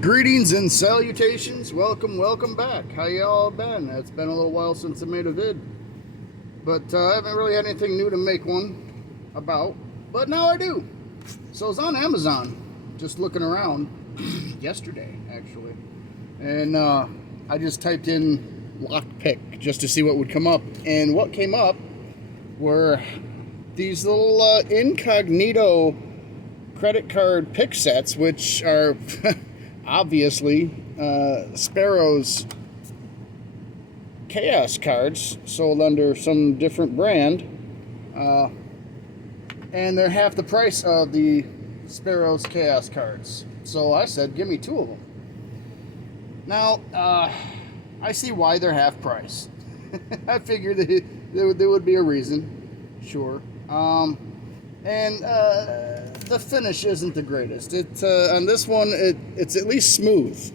Greetings and salutations. Welcome back. How y'all been? It's been a little while since I made a vid, but I haven't really had anything new to make one about. But now I do. So I was on Amazon, just looking around yesterday actually, and I just typed in lockpick just to see what would come up, and what came up were these little incognito credit card pick sets, which are obviously Sparrow's Chaos cards sold under some different brand, and they're half the price of the Sparrow's Chaos cards. So I said, give me two of them. Now, I see why they're half price. I figured that there would be a reason, sure. And the finish isn't the greatest. On this one, it's at least smooth.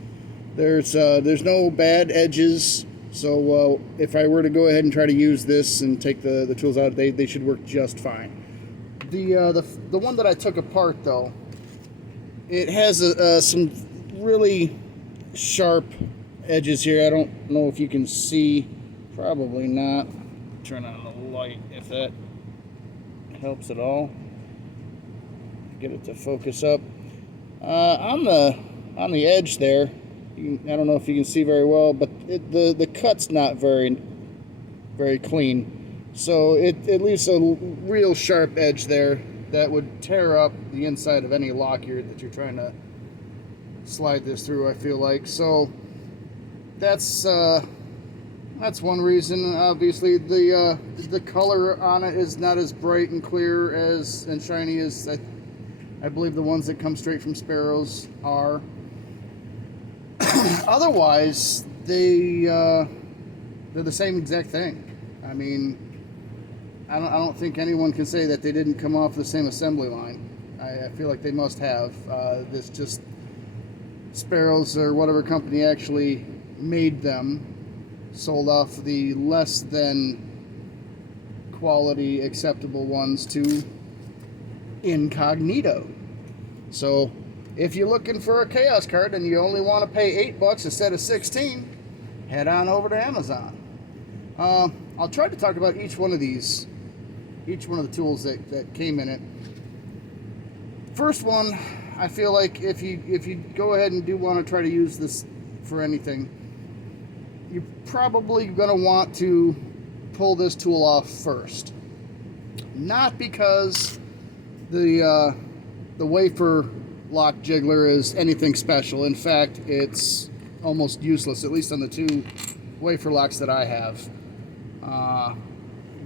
There's no bad edges. So if I were to go ahead and try to use this and take the tools out, they should work just fine. The one that I took apart though, it has some really sharp edges here. I don't know if you can see. Probably not. Turn on the light if that helps at all. Get it to focus up. On the edge there, I don't know if you can see very well, but the cut's not very clean. So it leaves a real sharp edge there that would tear up the inside of any lock that you're trying to slide this through, I feel like. So that's one reason. Obviously, the color on it is not as bright and clear and shiny as I believe the ones that come straight from Sparrows are. Otherwise, they're the same exact thing. I mean, I don't think anyone can say that they didn't come off the same assembly line. I feel like they must have. This just Sparrows or whatever company actually made them sold off the less than quality acceptable ones to Incognito. So if you're looking for a Chaos card and you only want to pay $8 instead of 16, head on over to Amazon. I'll try to talk about each one of these, each one of the tools that came in it. First one, I feel like if you go ahead and do want to try to use this for anything, you're probably going to want to pull this tool off first. Not because the wafer lock jiggler is anything special. In fact, it's almost useless, at least on the two wafer locks that I have.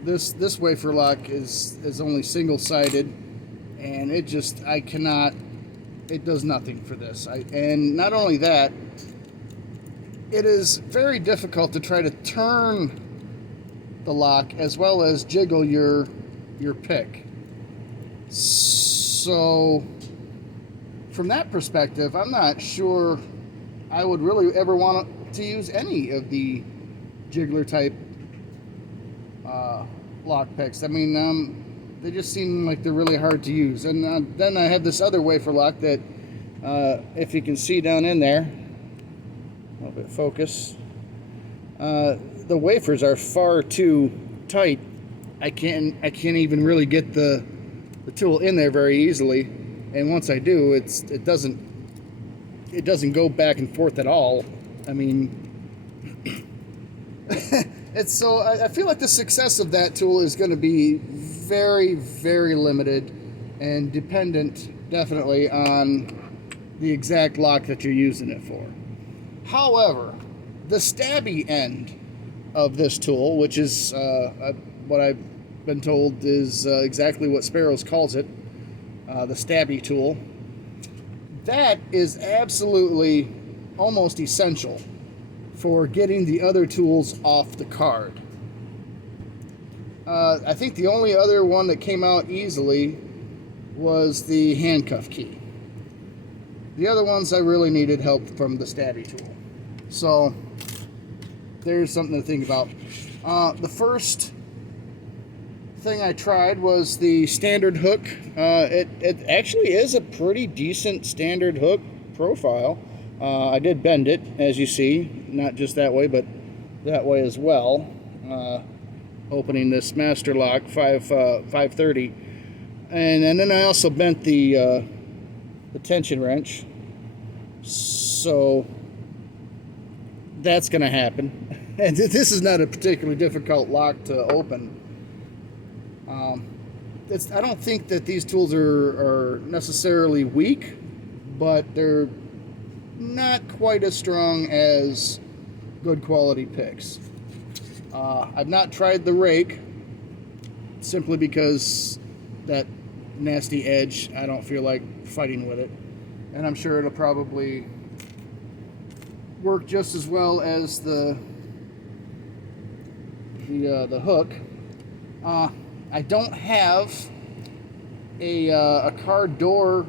This wafer lock is only single-sided, and it does nothing for this. And not only that, it is very difficult to try to turn the lock as well as jiggle your pick. So from that perspective, I'm not sure I would really ever want to use any of the jiggler type lock picks. I mean, they just seem like they're really hard to use. And then I have this other wafer lock that, if you can see down in there, a little bit focus, the wafers are far too tight. I can't even really get the tool in there very easily, and once I do, it doesn't go back and forth at all. I mean, I feel like the success of that tool is going to be very, very limited and dependent definitely on the exact lock that you're using it for. However, the stabby end of this tool, which is what I've been told is exactly what Sparrows calls it, the stabby tool, that is absolutely almost essential for getting the other tools off the card. I think the only other one that came out easily was the handcuff key. The other ones I really needed help from the stabby tool. So there's something to think about. The first thing I tried was the standard hook. It actually is a pretty decent standard hook profile. I did bend it, as you see, not just that way, but that way as well. Opening this Master Lock 530, and then I also bent the tension wrench, so that's going to happen. And this is not a particularly difficult lock to open. I don't think that these tools are necessarily weak, but they're not quite as strong as good quality picks. I've not tried the rake simply because that nasty edge, I don't feel like fighting with it, and I'm sure it'll probably work just as well as the hook. I don't have a car door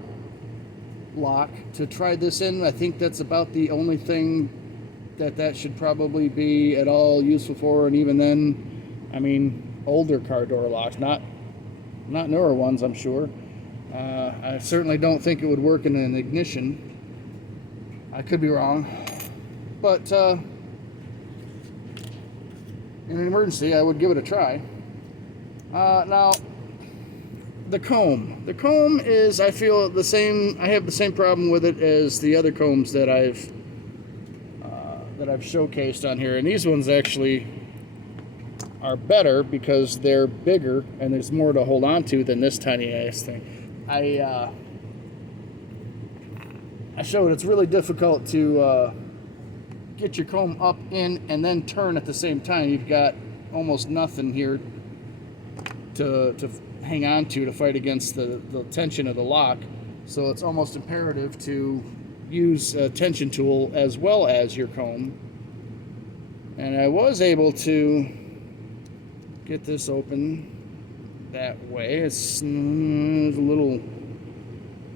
lock to try this in. I think that's about the only thing that should probably be at all useful for, and even then, I mean, older car door locks, not newer ones, I'm sure. I certainly don't think it would work in an ignition. I could be wrong, but in an emergency, I would give it a try. Now, the comb. The comb is, I feel, the same. I have the same problem with it as the other combs that I've showcased on here, and these ones actually are better because they're bigger and there's more to hold on to than this tiny ass thing. I showed it's really difficult to get your comb up in and then turn at the same time. You've got almost nothing here to hang on to fight against the tension of the lock, so it's almost imperative to use a tension tool as well as your comb. And I was able to get this open that way. It was a little,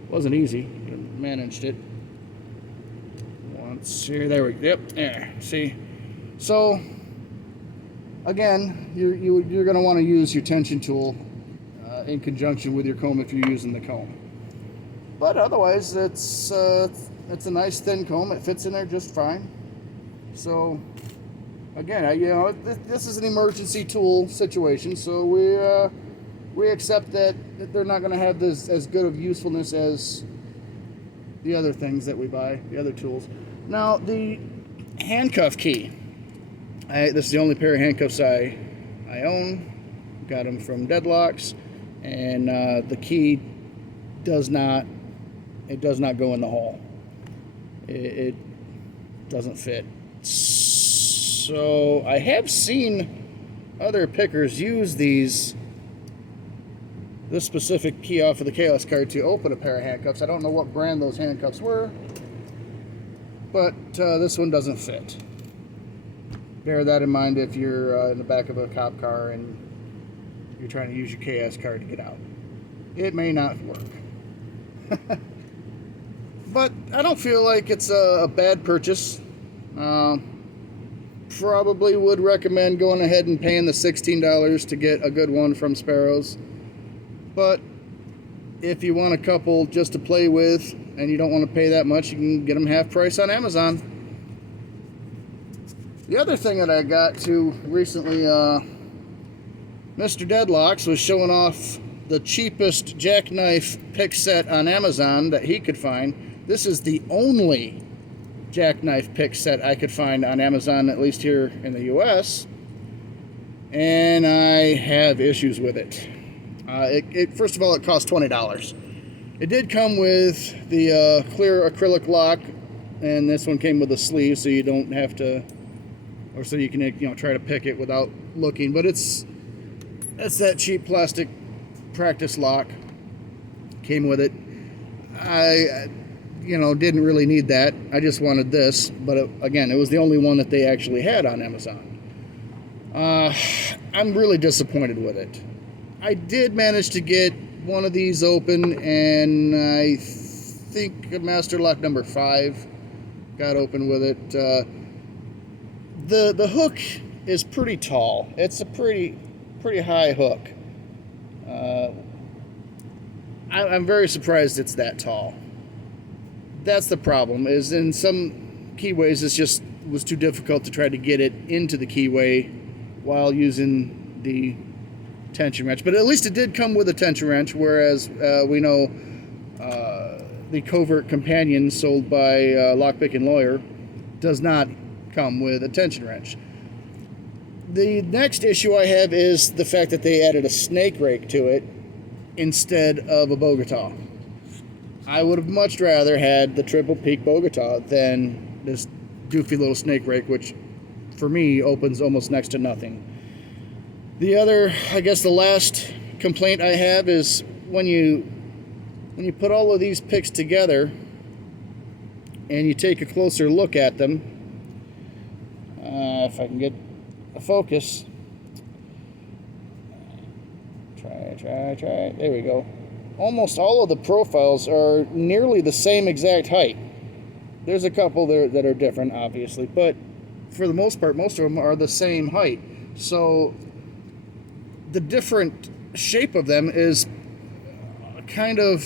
wasn't easy, but managed it. Once here, there we go. Yep, there. See, so again, you're going to want to use your tension tool in conjunction with your comb if you're using the comb. But otherwise, it's a nice thin comb. It fits in there just fine. So again, this is an emergency tool situation, so we accept that they're not going to have this as good of usefulness as the other things that we buy, the other tools. Now, the handcuff key. This is the only pair of handcuffs I own. Got them from Deadlocks, and the key does not go in the hole. It doesn't fit. So I have seen other pickers use this specific key off of the KLS card to open a pair of handcuffs. I don't know what brand those handcuffs were, but this one doesn't fit. Bear that in mind if you're in the back of a cop car and you're trying to use your KS card to get out. It may not work. But I don't feel like it's a bad purchase. Probably would recommend going ahead and paying the $16 to get a good one from Sparrows. But if you want a couple just to play with and you don't want to pay that much, you can get them half price on Amazon. The other thing that I got to recently, Mr. Deadlocks was showing off the cheapest jackknife pick set on Amazon that he could find. This is the only jackknife pick set I could find on Amazon, at least here in the US, and I have issues with it. First of all, it cost $20. It did come with the clear acrylic lock, and this one came with a sleeve, so you don't have to, or so you can try to pick it without looking. But it's that cheap plastic practice lock. Came with it. I didn't really need that. I just wanted this, but again, it was the only one that they actually had on Amazon. I'm really disappointed with it. I did manage to get one of these open, and I think Master Lock number 5 got open with it. The hook is pretty tall. It's a pretty high hook. I'm very surprised it's that tall. That's the problem, is in some keyways it's just was too difficult to try to get it into the keyway while using the tension wrench. But at least it did come with a tension wrench, whereas we know the Covert Companion sold by Lockpick and Lawyer does not come with a tension wrench. The next issue I have is the fact that they added a snake rake to it instead of a Bogota. I would have much rather had the triple peak Bogota than this goofy little snake rake, which for me opens almost next to nothing. The other, I guess the last complaint I have is when you put all of these picks together and you take a closer look at them, if I can get a focus, try, there we go. Almost all of the profiles are nearly the same exact height. There's a couple there that are different, obviously, but for the most part, most of them are the same height. So the different shape of them is kind of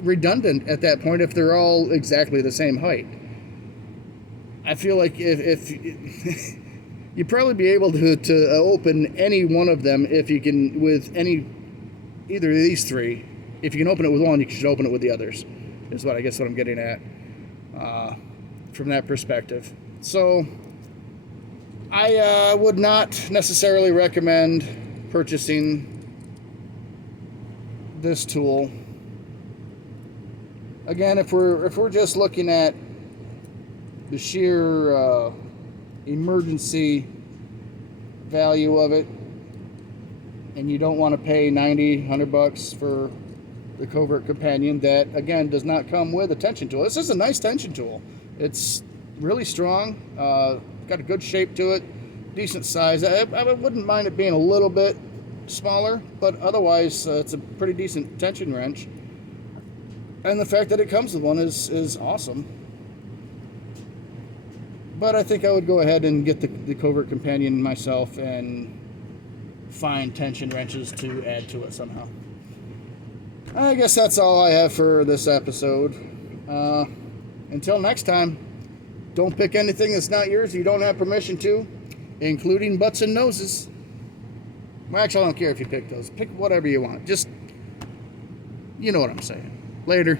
redundant at that point if they're all exactly the same height. I feel like if you'd probably be able to open any one of them if you can, with either of these three. If you can open it with one, you should open it with the others, is what I'm getting at from that perspective. So I would not necessarily recommend purchasing this tool. Again, if we're just looking at the sheer emergency value of it, and you don't want to pay $90-$100 for the Covert Companion that, again, does not come with a tension tool. This is a nice tension tool. It's really strong, got a good shape to it, decent size. I wouldn't mind it being a little bit smaller, but otherwise it's a pretty decent tension wrench. And the fact that it comes with one is awesome. But I think I would go ahead and get the Covert Companion myself and find tension wrenches to add to it somehow. I guess that's all I have for this episode. Until next time, don't pick anything that's not yours you don't have permission to, including butts and noses. Well, actually, I don't care if you pick those. Pick whatever you want. Just, you know what I'm saying. Later.